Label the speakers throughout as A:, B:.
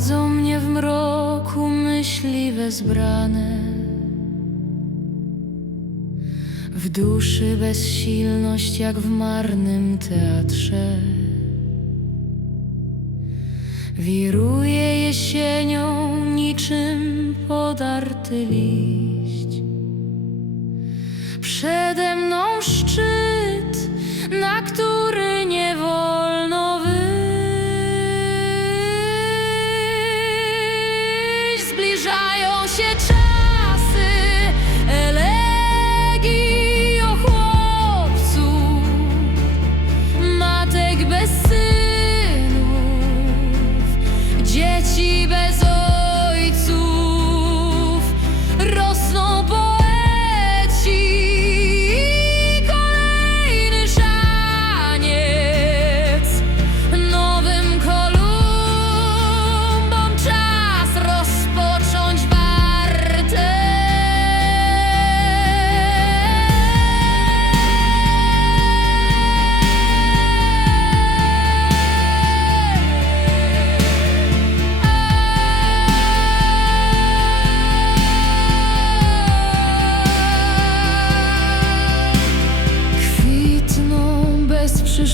A: Prowadzą mnie w mroku myśli wezbrane W duszy bezsilność jak w marnym teatrze. Wiruje jesienią niczym podarty liść. Przede mną szczyt, should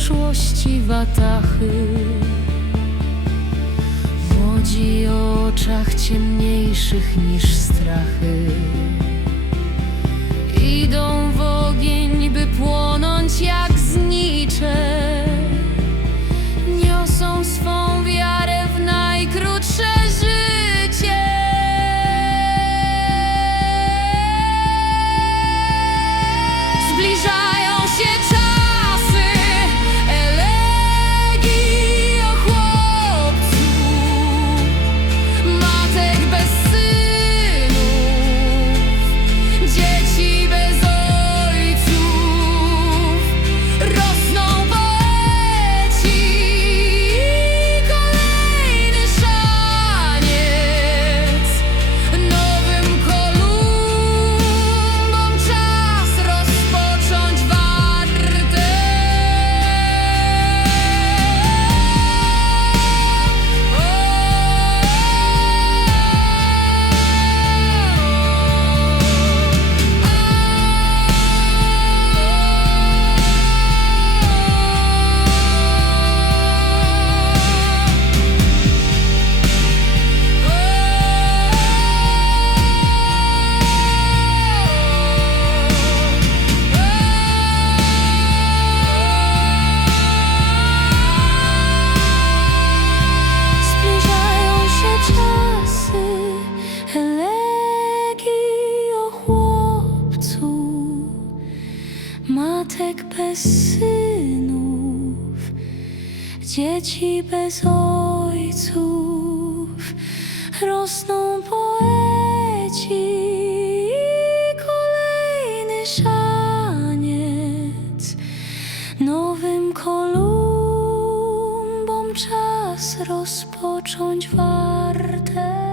A: przyszłości watachy. Młodzi o oczach ciemniejszych niż strachy bez synów, dzieci bez ojców. Rosną poeci kolejny szaniec. Nowym kolumbom czas rozpocząć walkę.